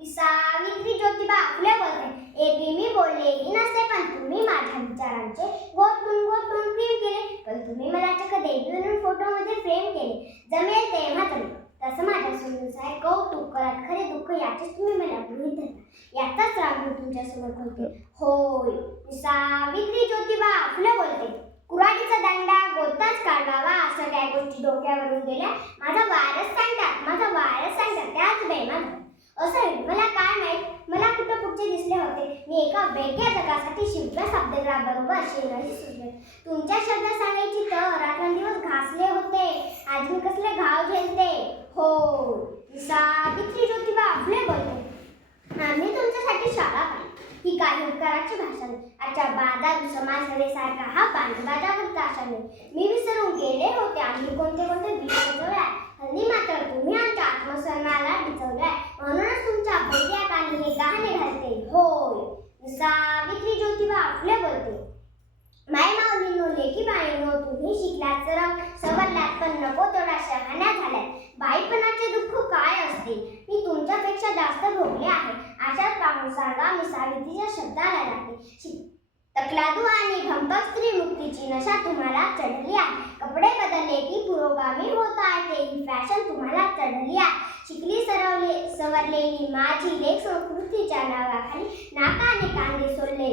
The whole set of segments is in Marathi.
मी सावित्री ज्योतिबा फुले बोलते. एरवी मी बोललेही नसते पण तुम्ही माझ्या विचारांचे गोटून गोटून प्रेम केले. पण तुम्ही मला चक्क देवी म्हणून फोटोमध्ये फ्रेम केले. जमेल तेव्हा जमेल. तसं माझ्या सुनूसाहेब कौतुक करत खरे दुःख याचेच तुम्ही मला गृहित धरता याचाच राग मी तुमच्यासमोर बोलते होय सावित्री ज्योतिबा फुले बोलते. कुराडीचा दंडा गोताच काढावा असं काय गोष्टी डोक्यावरून गेल्या. माझा वारस सांगतात माझा वारस सांगतात त्याच बेमान असं मला काय माहीत मला कुठं कुठचे दिसले होते मी एका वेगळ्या जगासाठी शिवल्या शब्दग्राबरोबर शिवण्याची सुचले तुमच्या शब्द सांगायची तर रात्रंदिवस घासले होते. आज मी कसले घाव झेलते. हो. सावित्री ज्योतिबा आपले बोलले. आम्ही तुमच्यासाठी शाळा पाहिली. ही काही उपकाराची भाषा नाही आजच्या बाजार समाजसेवेसारखा हा बांधबाजा वृत्ताशा नाही मी विसरून गेले होते. आम्ही कोणते कोणते विषय हल्ली मात्र तुम्ही आमच्या आत्मसन्मानाला डिचवलाय म्हणूनच तुमच्या बैद्यात आणि हे गाणे घालते होय मी सावित्री ज्योतिबा आपले बोलते माय माऊलीनो लेखी बाईनो तुम्ही शिकलात तर सवरलात पण नको तेवढा शहाण्या झाल्यात. बाईपणाचे दुःख काय असते मी तुमच्यापेक्षा जास्त भोगले आहे. अशाच पाहून सारगा मी सावित्रीच्या शब्दाला लागते तकलादू आणि भंपक स्त्री मुक्तीची नशा तुम्हाला चढली आहे. कपडे बदलले की पुरोगामी होत आहे. ते ही फॅशन तुम्हाला चढली आहे. शिकली सरवली सवरलेली माझी लेख संस्कृतीच्या नावाखाली नाकाने कांदे सोडले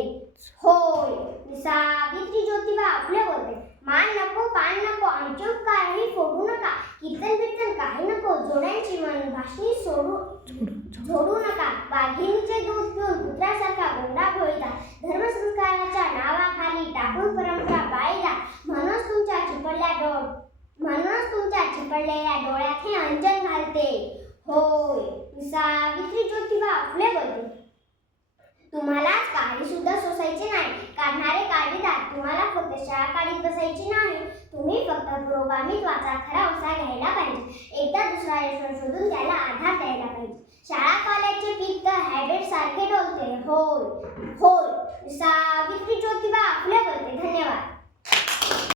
होय सावित्री ज्योतिबा आपले बोलते मान नको पान नको आमचे काही फोडू नका. कीर्तन कीर्तन काही नको. जोड्यांची मन भाषणी सोडू झोडू नका. वाघिणीचे दूध पिऊन कुत्र्यासारखा गोंडा घोळीता धर्मसंस्काराच्या नावाखाली टाकून परंपरा बाईला. म्हणूनच तुमच्या चिपडल्या डोळ म्हणूनच तुमच्या चिपडलेल्या डोळ्यात हे अंजन घालते. होय. सावित्री ज्योतिबा आपले बोलते तुम्हाला काळी सुद्धा सोसायची नाही. काढणारे काढीदार तुम्हाला फक्त शाळा काढीत बसायची नाही. तुम्ही फक्त पुरोगामीत्वाचा खरा उसा घ्यायला पाहिजे. एकदा दुसरा यश शोधून त्याला आधार द्यायला पाहिजे. शाळा कॉलेजचे पीक तर हॅबिट सारखे डोलते होय. होय.